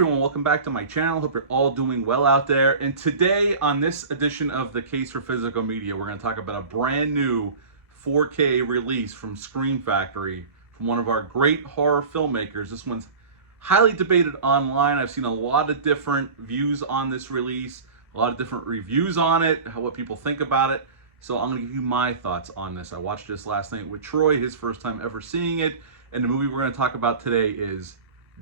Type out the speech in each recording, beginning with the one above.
everyone, welcome back to my channel. Hope you're all doing well out there. And today on this edition of The Case for Physical Media, we're going to talk about a brand new 4K release from Scream Factory from one of our great horror filmmakers. This one's highly debated online. I've seen a lot of different views on this release, a lot of different reviews on it, what people think about it. So I'm going to give you my thoughts on this. I watched this last night with Troy, his first time ever seeing it. And the movie we're going to talk about today is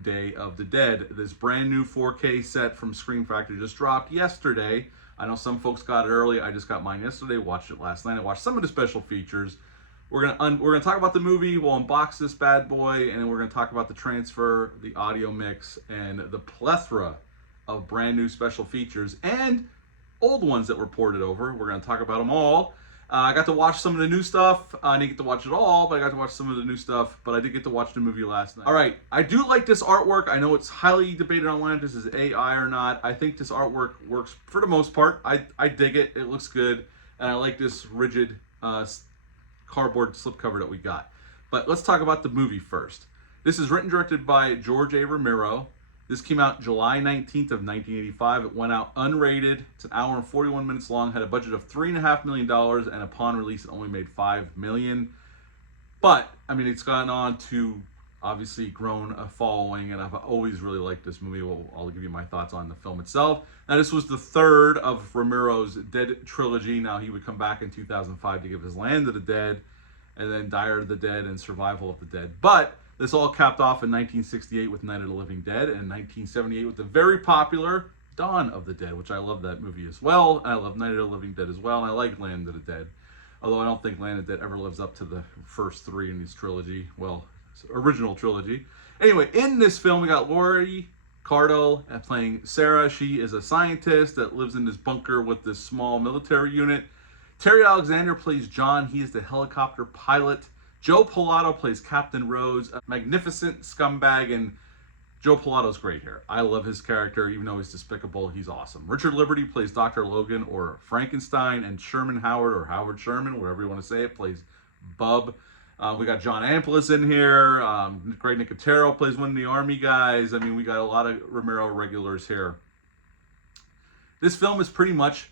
Day of the Dead. This brand new 4K set from Scream Factory just dropped yesterday. I know some folks got it early. I just got mine yesterday, watched it last night. I watched some of the special features. We're gonna talk about the movie, we'll unbox this bad boy, and then we're gonna talk about the transfer, the audio mix, and the plethora of brand new special features and old ones that were ported over. We're gonna talk about them all. I got to watch some of the new stuff. I didn't get to watch it all, but I got to watch some of the new stuff. But I did get to watch the movie last night. All right, I do like this artwork. I know it's highly debated online if this is AI or not. I think this artwork works for the most part. I dig it. It looks good. And I like this rigid cardboard slipcover that we got. But let's talk about the movie first. This is written and directed by George A. Romero. This came out July 19th of 1985. It went out unrated. It's an hour and 41 minutes long. Had a budget of $3.5 million, and upon release, it only made $5 million. But I mean, it's gone on to obviously grown a following, and I've always really liked this movie. Well, I'll give you my thoughts on the film itself. Now, this was the third of Romero's Dead trilogy. Now, he would come back in 2005 to give his Land of the Dead, and then Dire of the Dead and Survival of the Dead. But this all capped off in 1968 with Night of the Living Dead, and 1978 with the very popular Dawn of the Dead, which I love that movie as well. And I love Night of the Living Dead as well, and I like Land of the Dead. Although I don't think Land of the Dead ever lives up to the first three in this trilogy. Well, original trilogy. Anyway, in this film, we got Laurie Cardle playing Sarah. She is a scientist that lives in this bunker with this small military unit. Terry Alexander plays John. He is the helicopter pilot. Joe Pilato plays Captain Rhodes, a magnificent scumbag, and Joe Pilato's great here. I love his character, even though he's despicable, he's awesome. Richard Liberty plays Dr. Logan, or Frankenstein, and Sherman Howard, or Howard Sherman, whatever you want to say it, plays Bub. We got John Amplas in here. Greg Nicotero plays one of the Army guys. I mean, we got a lot of Romero regulars here. This film is pretty much,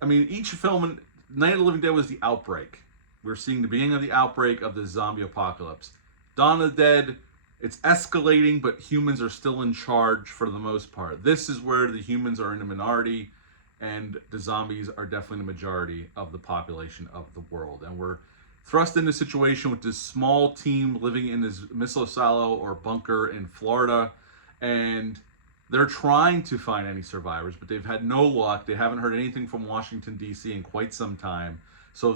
I mean, each film, Night of the Living Dead was the outbreak. We're seeing the beginning of the outbreak of the zombie apocalypse. Dawn of the Dead, it's escalating, but humans are still in charge for the most part. This is where the humans are in the minority, and the zombies are definitely the majority of the population of the world. And we're thrust into a situation with this small team living in this missile silo or bunker in Florida, and they're trying to find any survivors, but they've had no luck. They haven't heard anything from Washington, D.C. in quite some time. So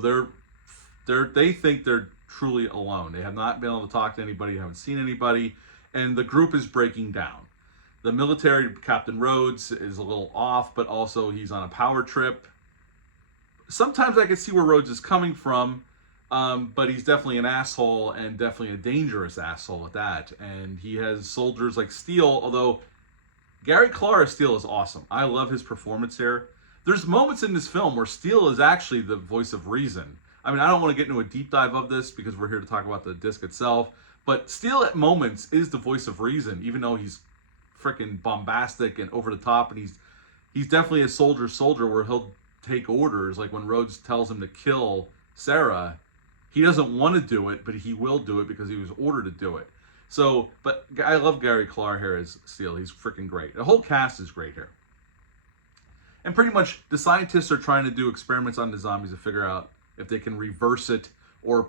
they think they're truly alone. They have not been able to talk to anybody, haven't seen anybody, and the group is breaking down. The military, Captain Rhodes, is a little off, but also he's on a power trip. Sometimes I can see where Rhodes is coming from, but he's definitely an asshole, and definitely a dangerous asshole at that. And he has soldiers like Steele, although Gary Clark Steele is awesome. I love his performance here. There's moments in this film where Steele is actually the voice of reason. I mean, I don't want to get into a deep dive of this because we're here to talk about the disc itself, but Steele at moments is the voice of reason, even though he's freaking bombastic and over the top, and he's definitely a soldier where he'll take orders. Like when Rhodes tells him to kill Sarah, he doesn't want to do it, but he will do it because he was ordered to do it. So, but I love Gary Clark here as Steele. He's freaking great. The whole cast is great here. And pretty much the scientists are trying to do experiments on the zombies to figure out if they can reverse it or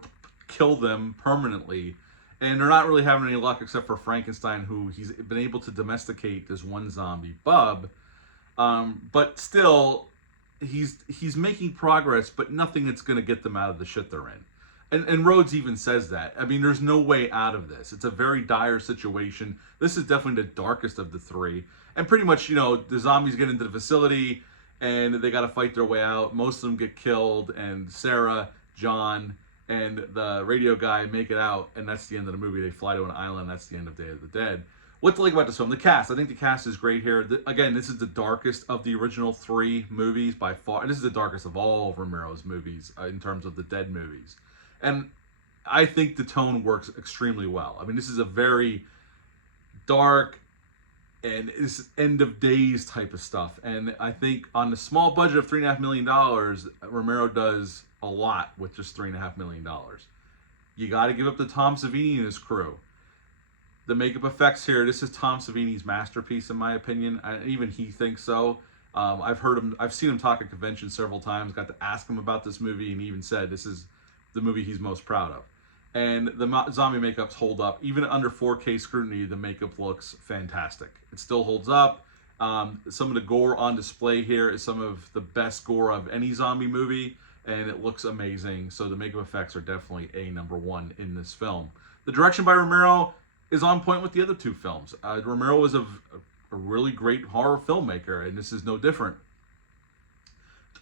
kill them permanently. And they're not really having any luck except for Frankenstein, who he's been able to domesticate this one zombie, Bub. But still, he's making progress, but nothing that's going to get them out of the shit they're in. And Rhodes even says that. I mean, there's no way out of this. It's a very dire situation. This is definitely the darkest of the three. And pretty much, you know, the zombies get into the facility, and they got to fight their way out. Most of them get killed, and Sarah, John, and the radio guy make it out, and that's the end of the movie. They fly to an island. That's the end of Day of the Dead. What to like about this film? The cast. I think the cast is great here. Again, this is the darkest of the original three movies by far. And this is the darkest of all of Romero's movies in terms of the Dead movies. And I think the tone works extremely well. I mean, this is a very dark, and it's end of days type of stuff. And I think on the small budget of $3.5 million, Romero does a lot with just $3.5 million. You got to give up to Tom Savini and his crew. The makeup effects here, this is Tom Savini's masterpiece in my opinion. Even he thinks so. I've seen him talk at conventions several times, got to ask him about this movie, and he even said this is the movie he's most proud of. And the zombie makeups hold up. Even under 4K scrutiny, the makeup looks fantastic. It still holds up. Some of the gore on display here is some of the best gore of any zombie movie, and it looks amazing. So the makeup effects are definitely #1 in this film. The direction by Romero is on point with the other two films. Romero was a really great horror filmmaker, and this is no different.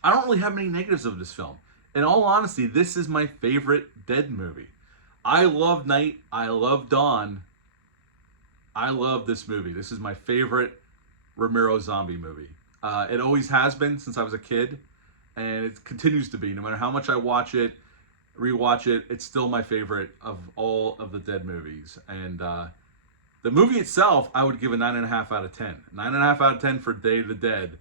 I don't really have many negatives of this film. In all honesty, this is my favorite Dead movie. I love Night. I love Dawn. I love this movie. This is my favorite Romero zombie movie. It always has been since I was a kid, and it continues to be. No matter how much I watch it, rewatch it, it's still my favorite of all of the Dead movies. And the movie itself, I would give a 9.5 out of 10. 9.5 out of 10 for Day of the Dead.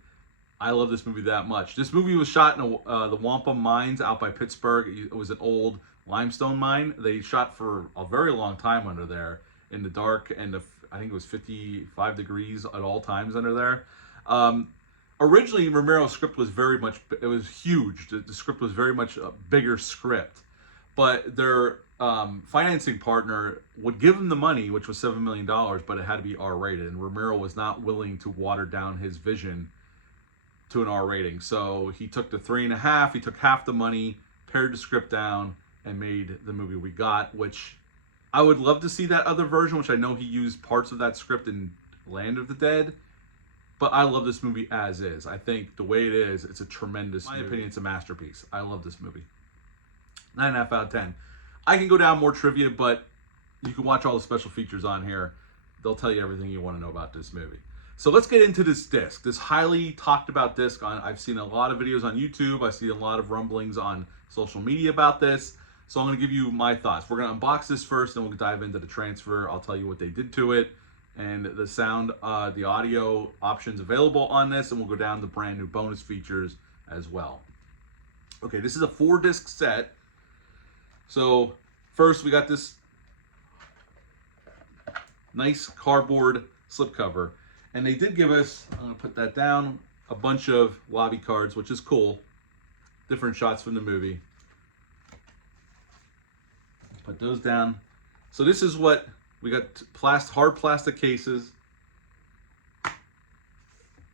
I love this movie that much. This movie was shot in the Wampum Mines out by Pittsburgh. It was an old limestone mine. They shot for a very long time under there in the dark, and I think it was 55 degrees at all times under there. Originally, Romero's script was it was huge. The script was very much a bigger script, but their financing partner would give him the money, which was $7 million, but it had to be R-rated, and Romero was not willing to water down his vision to an R rating. So he took the 3.5, he took half the money, pared the script down, and made the movie we got, which I would love to see that other version, which I know he used parts of that script in Land of the Dead, but I love this movie as is. I think the way it is, it's a tremendous movie. In my opinion, it's a masterpiece. I love this movie. 9.5 out of 10. I can go down more trivia, but you can watch all the special features on here. They'll tell you everything you want to know about this movie. So let's get into this disc, this highly talked about disc. I've seen a lot of videos on YouTube. I see a lot of rumblings on social media about this. So I'm going to give you my thoughts. We're going to unbox this first, and we'll dive into the transfer. I'll tell you what they did to it and the sound, the audio options available on this, and we'll go down the brand new bonus features as well. Okay, this is a 4-disc set. So first we got this nice cardboard slipcover. And they did give us, I'm going to put that down, a bunch of lobby cards, which is cool. Different shots from the movie. Put those down. So this is what we got: hard plastic cases.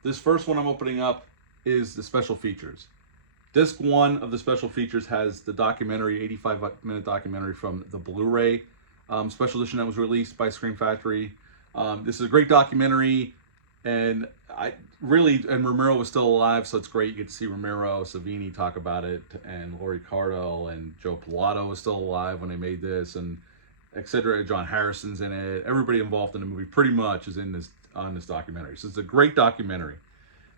This first one I'm opening up is the special features. Disc 1 of the special features has the documentary, 85-minute documentary from the Blu-ray special edition that was released by Scream Factory. This is a great documentary. And Romero was still alive, so it's great. You get to see Romero, Savini talk about it, and Laurie Cardell and Joe Pilato was still alive when they made this, and etc. John Harrison's in it. Everybody involved in the movie pretty much is on this documentary. So it's a great documentary.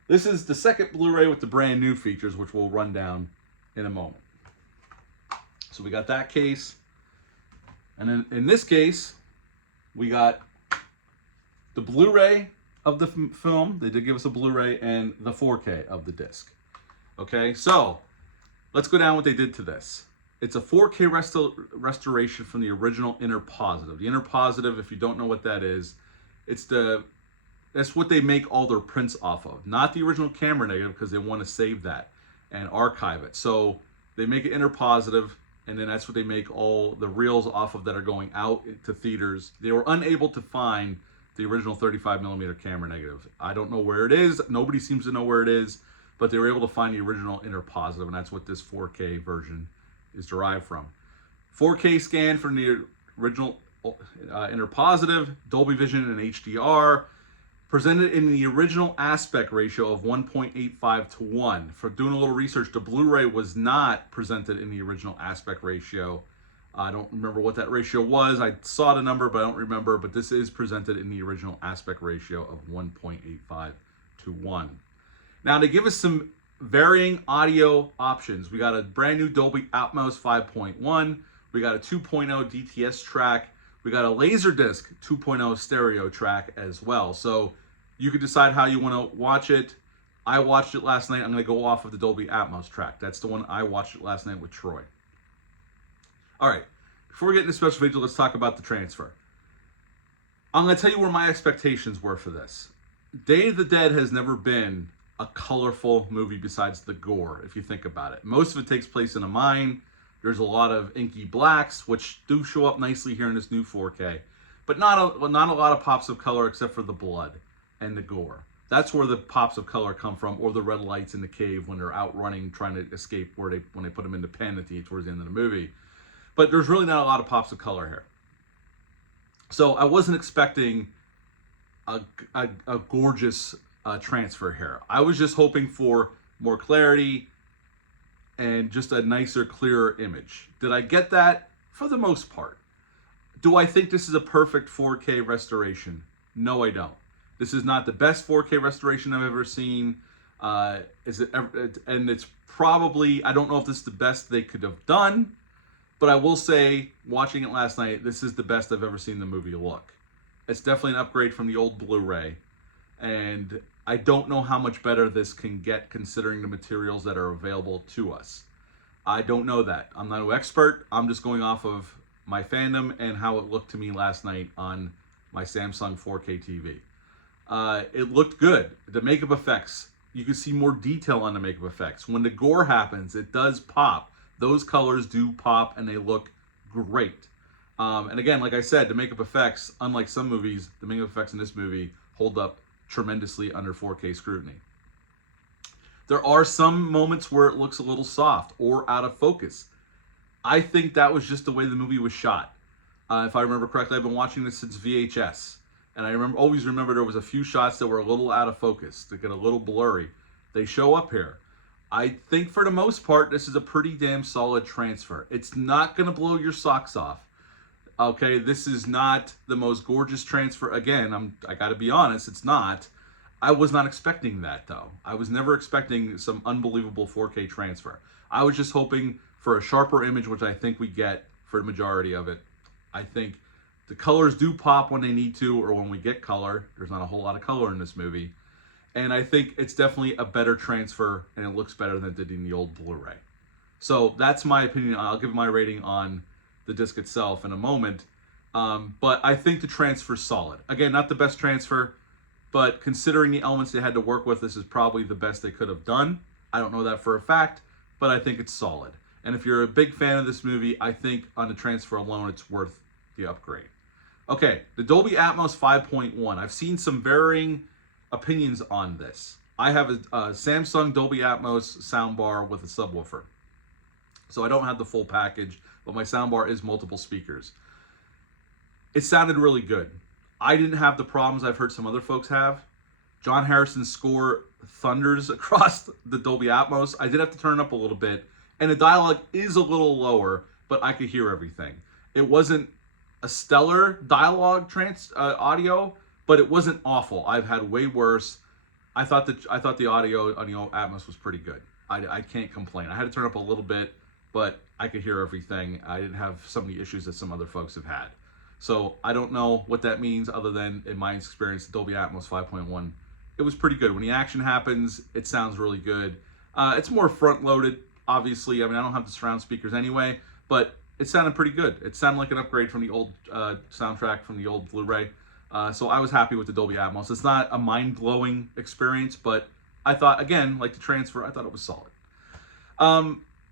This is the second Blu-ray with the brand new features, which we'll run down in a moment. So we got that case, and then in this case, we got the Blu-ray of the film. They did give us a Blu-ray and the 4K of the disc. Okay, so let's go down what they did to this. It's a 4K restoration from the original Inner Positive. The Inner Positive, if you don't know what that is, that's what they make all their prints off of. Not the original camera negative, because they want to save that and archive it. So they make it Inner Positive, and then that's what they make all the reels off of that are going out to theaters. They were unable to find the original 35mm camera negative. I don't know where it is. Nobody seems to know where it is, but they were able to find the original Inner Positive, and that's what this 4K version is derived from. 4K scan from the original Inner Positive, Dolby Vision and HDR, presented in the original aspect ratio of 1.85 to 1. For doing a little research, the Blu-ray was not presented in the original aspect ratio. I don't remember what that ratio was. I saw the number, but I don't remember. But this is presented in the original aspect ratio of 1.85 to 1. Now, they give us some varying audio options. We got a brand new Dolby Atmos 5.1. We got a 2.0 DTS track. We got a Laserdisc 2.0 stereo track as well. So You could decide how you want to watch it. I watched it last night. I'm going to go off of the Dolby Atmos track. That's the one I watched it last night with Troy. All right, before we get into special features, let's talk about the transfer. I'm going to tell you where my expectations were for this. Day of the Dead has never been a colorful movie besides the gore, if you think about it. Most of it takes place in a mine. There's a lot of inky blacks, which do show up nicely here in this new 4K. But not a lot of pops of color except for the blood and the gore. That's where the pops of color come from, or the red lights in the cave when they're out running, trying to escape when they put them in the pen towards the end of the movie. But there's really not a lot of pops of color here. So I wasn't expecting a gorgeous transfer here. I was just hoping for more clarity and just a nicer, clearer image. Did I get that? For the most part. Do I think this is a perfect 4K restoration? No, I don't. This is not the best 4K restoration I've ever seen. Is it ever, and it's probably, I don't know if this is the best they could have done, but I will say, watching it last night, this is the best I've ever seen the movie look. It's definitely an upgrade from the old Blu-ray, and I don't know how much better this can get considering the materials that are available to us. I don't know that. I'm not an expert. I'm just going off of my fandom and how it looked to me last night on my Samsung 4K TV. It looked good. The makeup effects, you can see more detail on the makeup effects. When the gore happens, it does pop. Those colors do pop and they look great. And again, like I said, the makeup effects, unlike some movies, the makeup effects in this movie hold up tremendously under 4K scrutiny. There are some moments where it looks a little soft or out of focus. I think that was just the way the movie was shot. If I remember correctly, I've been watching this since VHS. And I always remember there was a few shots that were a little out of focus, that get a little blurry. They show up here. I think for the most part, this is a pretty damn solid transfer. It's not going to blow your socks off. Okay, this is not the most gorgeous transfer. Again, I got to be honest, it's not. I was not expecting that, though. I was never expecting some unbelievable 4K transfer. I was just hoping for a sharper image, which I think we get for the majority of it. I think the colors do pop when they need to, or when we get color. There's not a whole lot of color in this movie. And I think it's definitely a better transfer, and it looks better than it did in the old Blu-ray. So that's my opinion. I'll give my rating on the disc itself in a moment. But I think the transfer's solid. Again, not the best transfer, but considering the elements they had to work with, this is probably the best they could have done. I don't know that for a fact, but I think it's solid. And if you're a big fan of this movie, I think on the transfer alone, it's worth the upgrade. Okay, the Dolby Atmos 5.1. I've seen some varying opinions on this. I have a Samsung Dolby Atmos soundbar with a subwoofer. So I don't have the full package, but my soundbar is multiple speakers. It sounded really good. I didn't have the problems I've heard some other folks have. John Harrison's score thunders across the Dolby Atmos. I did have to turn it up a little bit, and the dialogue is a little lower, but I could hear everything. It wasn't a stellar dialogue audio, but it wasn't awful. I've had way worse. I thought the audio on the Atmos was pretty good. I can't complain. I had to turn up a little bit, but I could hear everything. I didn't have some of the issues that some other folks have had. So I don't know what that means other than in my experience, the Dolby Atmos 5.1, it was pretty good. When the action happens, it sounds really good. It's more front-loaded, obviously. I mean, I don't have the surround speakers anyway, but it sounded pretty good. It sounded like an upgrade from the old soundtrack from the old Blu-ray. So I was happy with the Dolby Atmos. It's not a mind-blowing experience, but I thought, again, like the transfer, I thought it was solid.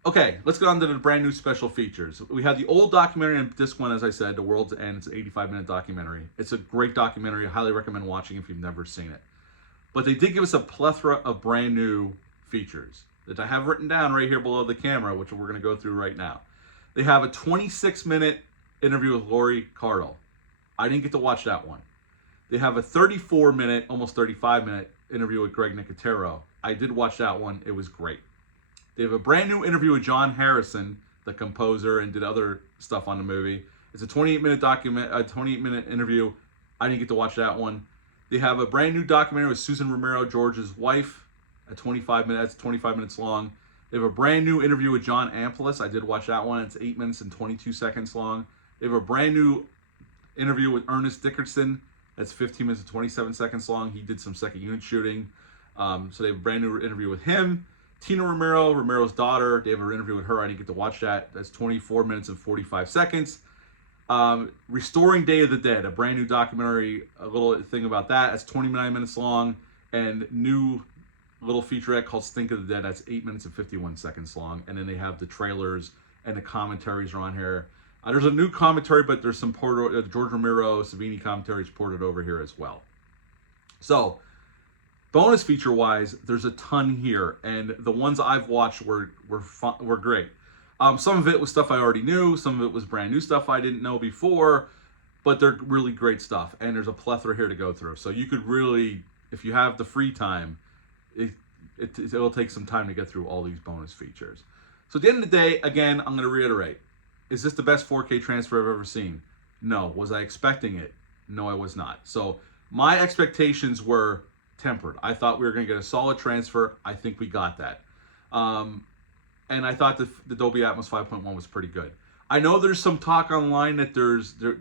Okay, let's get on to the brand new special features. We have the old documentary on disc 1, as I said, The World's End. It's an 85-minute documentary. It's a great documentary. I highly recommend watching if you've never seen it. But they did give us a plethora of brand new features that I have written down right here below the camera, which we're going to go through right now. They have a 26-minute interview with Laurie Cardle. I didn't get to watch that one. They have a 34-minute, almost 35-minute interview with Greg Nicotero. I did watch that one. It was great. They have a brand new interview with John Harrison, the composer, and did other stuff on the movie. It's a 28-minute interview. I didn't get to watch that one. They have a brand new documentary with Susan Romero, George's wife, at 25 minutes long. They have a brand new interview with John Amplis. I did watch that one. It's 8 minutes and 22 seconds long. They have a brand new interview with Ernest Dickerson, That's 15 minutes and 27 seconds long. He did some second unit shooting. So they have a brand new interview with him. Tina Romero, Romero's daughter, they have an interview with her. I didn't get to watch that. That's 24 minutes and 45 seconds. Restoring Day of the Dead, a brand new documentary, a little thing about that. That's 29 minutes long. And new little featurette called Stink of the Dead. That's 8 minutes and 51 seconds long. And then they have the trailers and the commentaries are on here. There's a new commentary, but there's some George Romero, Savini commentaries ported over here as well. So, bonus feature wise, there's a ton here, and the ones I've watched were great. Some of it was stuff I already knew, some of it was brand new stuff I didn't know before, but they're really great stuff, and there's a plethora here to go through. So you could really, if you have the free time, it'll take some time to get through all these bonus features. So at the end of the day, again, I'm going to reiterate. Is this the best 4K transfer I've ever seen? No. Was I expecting it? No, I was not. So my expectations were tempered. I thought we were going to get a solid transfer. I think we got that. And I thought the Dolby Atmos 5.1 was pretty good. I know there's some talk online that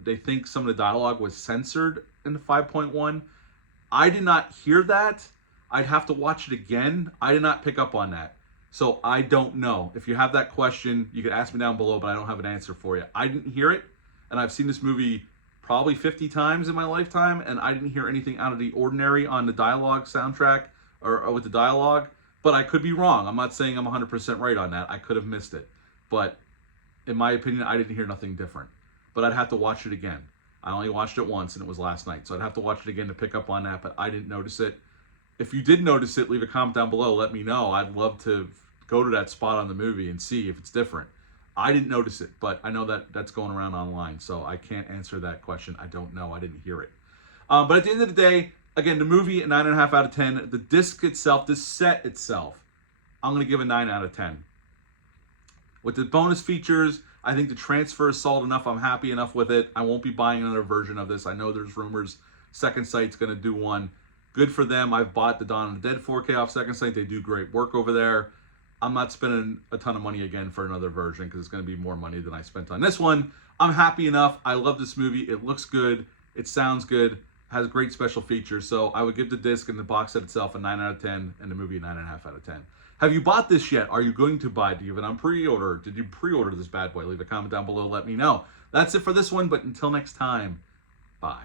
they think some of the dialogue was censored in the 5.1. I did not hear that. I'd have to watch it again. I did not pick up on that. So I don't know. If you have that question, you can ask me down below, but I don't have an answer for you. I didn't hear it, and I've seen this movie probably 50 times in my lifetime, and I didn't hear anything out of the ordinary on the dialogue soundtrack or with the dialogue, but I could be wrong. I'm not saying I'm 100% right on that. I could have missed it, but in my opinion, I didn't hear nothing different. But I'd have to watch it again. I only watched it once, and it was last night, so I'd have to watch it again to pick up on that, but I didn't notice it. If you did notice it, leave a comment down below. Let me know. I'd love to go to that spot on the movie and see if it's different. I didn't notice it, but I know that that's going around online, so I can't answer that question. I don't know. I didn't hear it. But at the end of the day, again, the movie, a 9.5 out of 10. The disc itself, the set itself, I'm going to give a 9 out of 10. With the bonus features, I think the transfer is solid enough. I'm happy enough with it. I won't be buying another version of this. I know there's rumors Second Sight's going to do one. Good for them. I've bought the Dawn of the Dead 4K off Second Sight. They do great work over there. I'm not spending a ton of money again for another version because it's going to be more money than I spent on this one. I'm happy enough. I love this movie. It looks good. It sounds good. Has great special features. So I would give the disc and the box set itself a 9 out of 10 and the movie a 9.5 out of 10. Have you bought this yet? Are you going to buy it? Do you have it on pre-order? Did you pre-order this bad boy? Leave a comment down below. Let me know. That's it for this one, but until next time, bye.